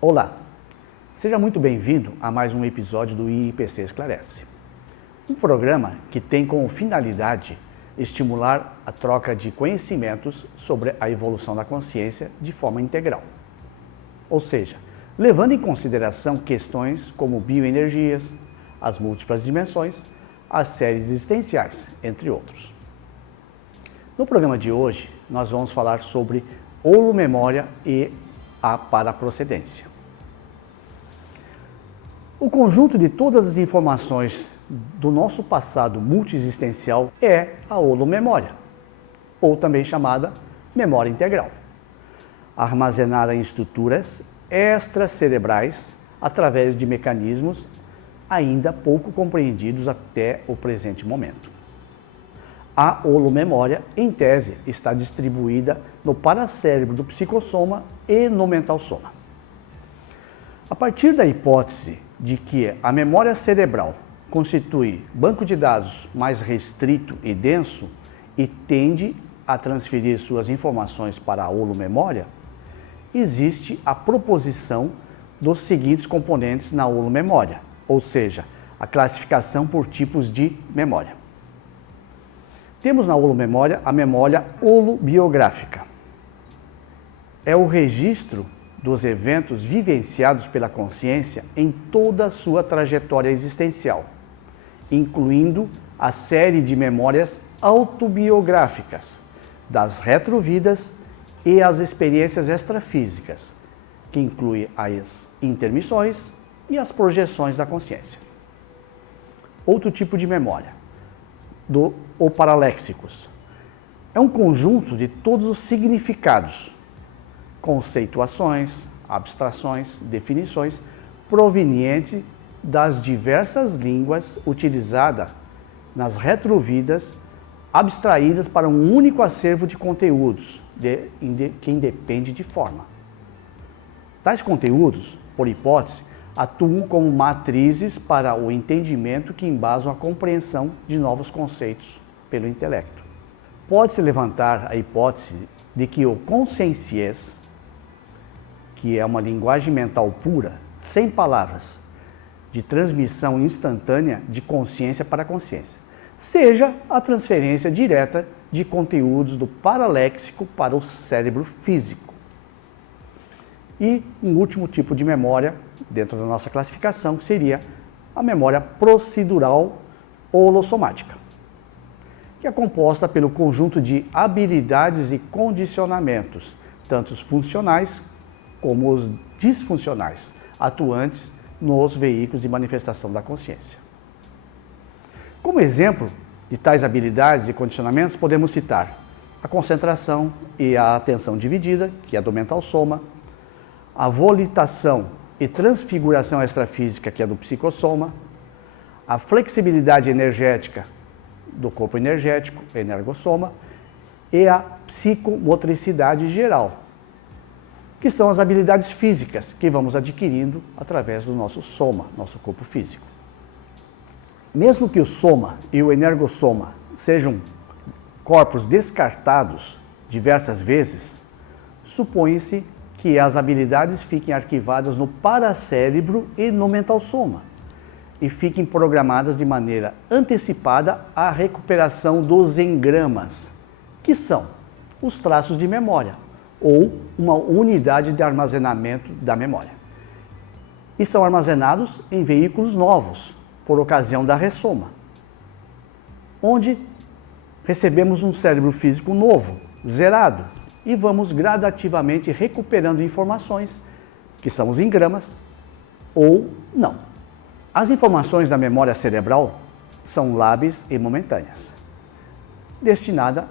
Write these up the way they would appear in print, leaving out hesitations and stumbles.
Olá, seja muito bem-vindo a mais um episódio do IIPC Esclarece. Um programa que tem como finalidade estimular a troca de conhecimentos sobre a evolução da consciência de forma integral. Ou seja, levando em consideração questões como bioenergias, as múltiplas dimensões, as séries existenciais, entre outros. No programa de hoje, nós vamos falar sobre holomemória e a paraprocedência. O conjunto de todas as informações do nosso passado multiexistencial é a holomemória, ou também chamada memória integral, armazenada em estruturas extracerebrais através de mecanismos ainda pouco compreendidos até o presente momento. A holomemória, em tese, está distribuída no paracérebro do psicossoma e no mental soma. A partir da hipótese de que a memória cerebral constitui banco de dados mais restrito e denso e tende a transferir suas informações para a holomemória, existe a proposição dos seguintes componentes na holomemória, ou seja, a classificação por tipos de memória. Temos na holomemória a memória holobiográfica. É o registro dos eventos vivenciados pela consciência em toda a sua trajetória existencial, incluindo a série de memórias autobiográficas, das retrovidas e as experiências extrafísicas, que inclui as intermissões e as projeções da consciência. Outro tipo de memória, ou paraléxicos. É um conjunto de todos os significados, conceituações, abstrações, definições, provenientes das diversas línguas utilizadas nas retrovidas, abstraídas para um único acervo de conteúdos, que independe de forma. Tais conteúdos, por hipótese, atuam como matrizes para o entendimento que embasam a compreensão de novos conceitos pelo intelecto. Pode-se levantar a hipótese de que o consciênciês, que é uma linguagem mental pura, sem palavras, de transmissão instantânea de consciência para consciência, seja a transferência direta de conteúdos do paraléxico para o cérebro físico. E um último tipo de memória, dentro da nossa classificação, que seria a memória procedural holossomática, que é composta pelo conjunto de habilidades e condicionamentos, tanto os funcionais como os disfuncionais, atuantes nos veículos de manifestação da consciência. Como exemplo de tais habilidades e condicionamentos, podemos citar a concentração e a atenção dividida, que é do mental soma, a volitação e transfiguração extrafísica, que é do psicossoma, a flexibilidade energética do corpo energético, energossoma, e a psicomotricidade geral, que são as habilidades físicas que vamos adquirindo através do nosso soma, nosso corpo físico. Mesmo que o soma e o energossoma sejam corpos descartados diversas vezes, supõe-se que as habilidades fiquem arquivadas no paracérebro e no mental soma e fiquem programadas de maneira antecipada à recuperação dos engramas, que são os traços de memória ou uma unidade de armazenamento da memória. E são armazenados em veículos novos, por ocasião da ressoma, onde recebemos um cérebro físico novo, zerado, e vamos gradativamente recuperando informações, que são os engramas, ou não. As informações da memória cerebral são lábeis e momentâneas, destinada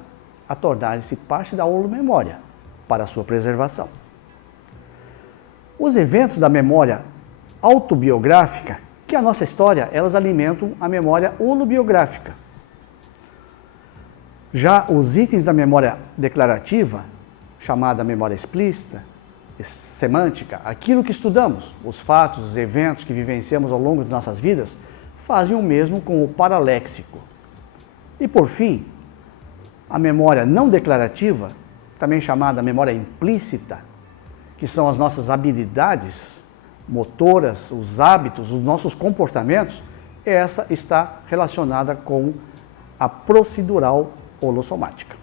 a tornar-se parte da holomemória para a sua preservação. Os eventos da memória autobiográfica, que é a nossa história, elas alimentam a memória holobiográfica. Já os itens da memória declarativa, chamada memória explícita, semântica, aquilo que estudamos, os fatos, os eventos que vivenciamos ao longo de nossas vidas, fazem o mesmo com o paraléxico. E por fim, a memória não declarativa, também chamada memória implícita, que são as nossas habilidades motoras, os hábitos, os nossos comportamentos, essa está relacionada com a procedural holossomática.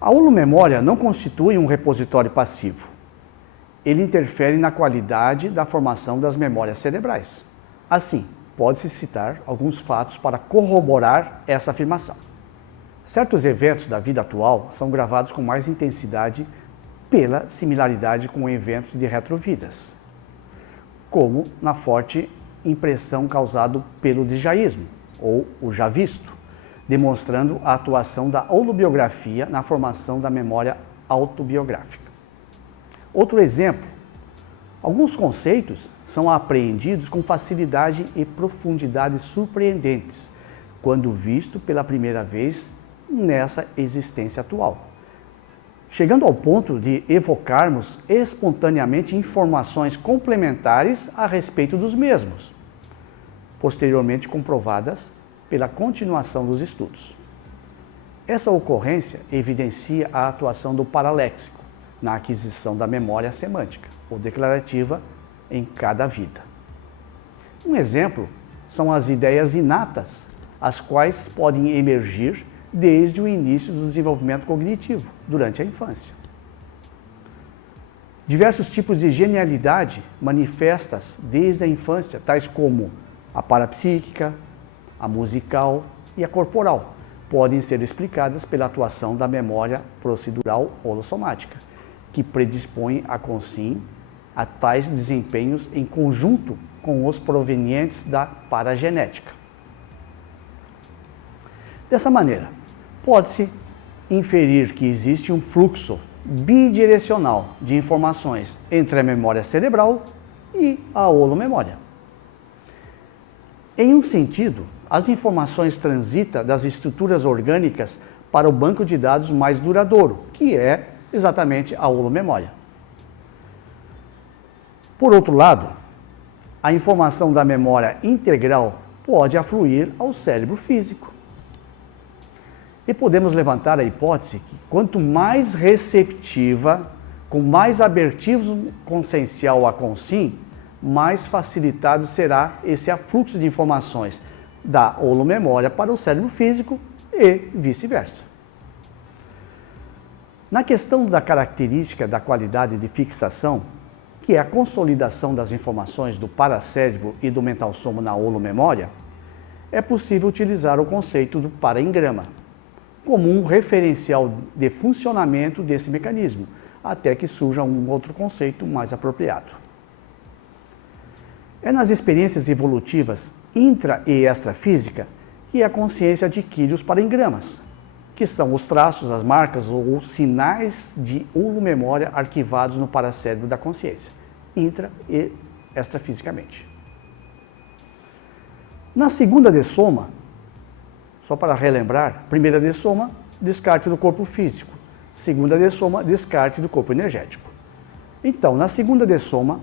A holomemória não constitui um repositório passivo. Ele interfere na qualidade da formação das memórias cerebrais. Assim, pode-se citar alguns fatos para corroborar essa afirmação. Certos eventos da vida atual são gravados com mais intensidade pela similaridade com eventos de retrovidas, como na forte impressão causada pelo dejaísmo, ou o já visto, demonstrando a atuação da holobiografia na formação da memória autobiográfica. Outro exemplo, alguns conceitos são apreendidos com facilidade e profundidade surpreendentes, quando visto pela primeira vez nessa existência atual, chegando ao ponto de evocarmos espontaneamente informações complementares a respeito dos mesmos, posteriormente comprovadas pela continuação dos estudos. Essa ocorrência evidencia a atuação do paraléxico na aquisição da memória semântica ou declarativa em cada vida. Um exemplo são as ideias inatas, as quais podem emergir desde o início do desenvolvimento cognitivo, durante a infância. Diversos tipos de genialidade manifestas desde a infância, tais como a parapsíquica, a musical e a corporal, podem ser explicadas pela atuação da memória procedural holossomática, que predispõe a consim a tais desempenhos em conjunto com os provenientes da paragenética. Dessa maneira, pode-se inferir que existe um fluxo bidirecional de informações entre a memória cerebral e a holomemória. Em um sentido, as informações transitam das estruturas orgânicas para o banco de dados mais duradouro, que é exatamente a holomemória. Por outro lado, a informação da memória integral pode afluir ao cérebro físico. E podemos levantar a hipótese que quanto mais receptiva, com mais abertivo consciencial a consim, mais facilitado será esse afluxo de informações da holomemória para o cérebro físico e vice-versa. Na questão da característica da qualidade de fixação, que é a consolidação das informações do paracérebro e do mental somo na holomemória, é possível utilizar o conceito do paraengrama como um referencial de funcionamento desse mecanismo, até que surja um outro conceito mais apropriado. É nas experiências evolutivas intra- e extrafísica que a consciência adquire os paraengramas, que são os traços, as marcas ou os sinais de holomemória arquivados no paracérebro da consciência, intra- e extrafisicamente. Na segunda dessoma, só para relembrar, primeira dessoma, descarte do corpo físico. Segunda dessoma, descarte do corpo energético. Então, na segunda dessoma,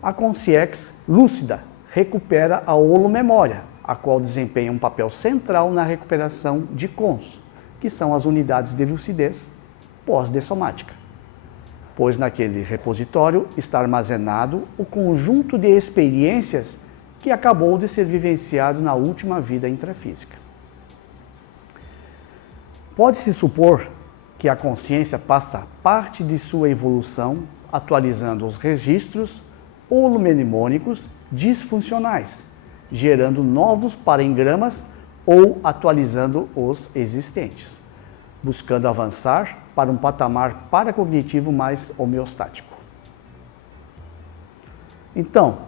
a consciex lúcida recupera a holomemória, a qual desempenha um papel central na recuperação de cons, que são as unidades de lucidez pós-dessomática, pois naquele repositório está armazenado o conjunto de experiências que acabou de ser vivenciado na última vida intrafísica. Pode-se supor que a consciência passa parte de sua evolução atualizando os registros holomnemônicos disfuncionais, gerando novos paraengramas ou atualizando os existentes, buscando avançar para um patamar paracognitivo mais homeostático. Então,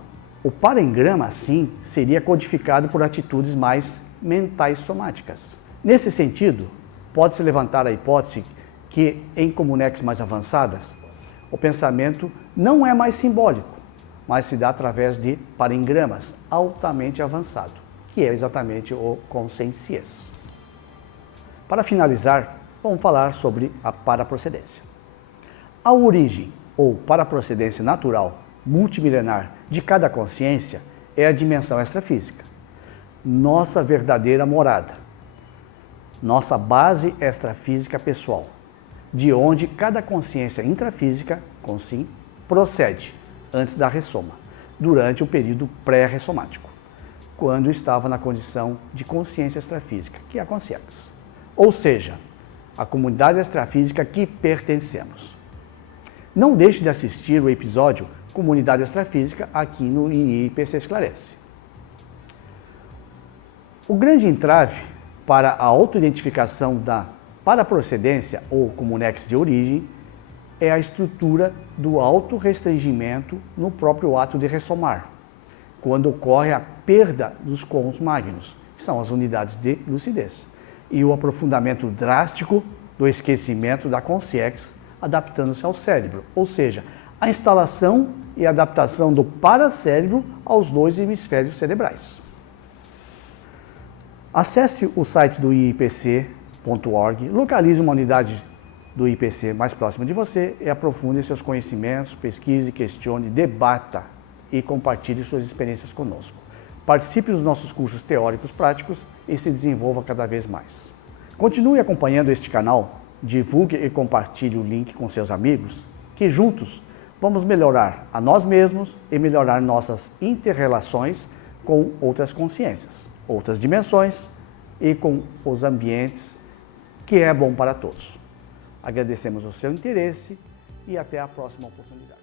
o paraengrama, assim, seria codificado por atitudes mais mentais somáticas. Nesse sentido, pode-se levantar a hipótese que, em comunex mais avançadas, o pensamento não é mais simbólico, mas se dá através de paraengramas altamente avançados, que é exatamente o consciências. Para finalizar, vamos falar sobre a paraprocedência. A origem, ou paraprocedência natural, multimilenar de cada consciência é a dimensão extrafísica, nossa verdadeira morada, nossa base extrafísica pessoal, de onde cada consciência intrafísica, consim, procede antes da ressoma, durante o período pré-ressomático, quando estava na condição de consciência extrafísica, que é a consciência. Ou seja, a comunidade extrafísica que pertencemos. Não deixe de assistir o episódio Comunidade Extrafísica aqui no IIPC Esclarece. O grande entrave para a autoidentificação da paraprocedência ou comunex de origem é a estrutura do autorrestringimento no próprio ato de ressomar, quando ocorre a perda dos cons magnos, que são as unidades de lucidez, e o aprofundamento drástico do esquecimento da consciência, adaptando-se ao cérebro, ou seja, a instalação e adaptação do paracérebro aos dois hemisférios cerebrais. Acesse o site do iipc.org, localize uma unidade do IPC mais próxima de você e aprofunde seus conhecimentos, pesquise, questione, debata e compartilhe suas experiências conosco. Participe dos nossos cursos teóricos práticos e se desenvolva cada vez mais. Continue acompanhando este canal, divulgue e compartilhe o link com seus amigos, que juntos vamos melhorar a nós mesmos e melhorar nossas interrelações com outras consciências, outras dimensões e com os ambientes, que é bom para todos. Agradecemos o seu interesse e até a próxima oportunidade.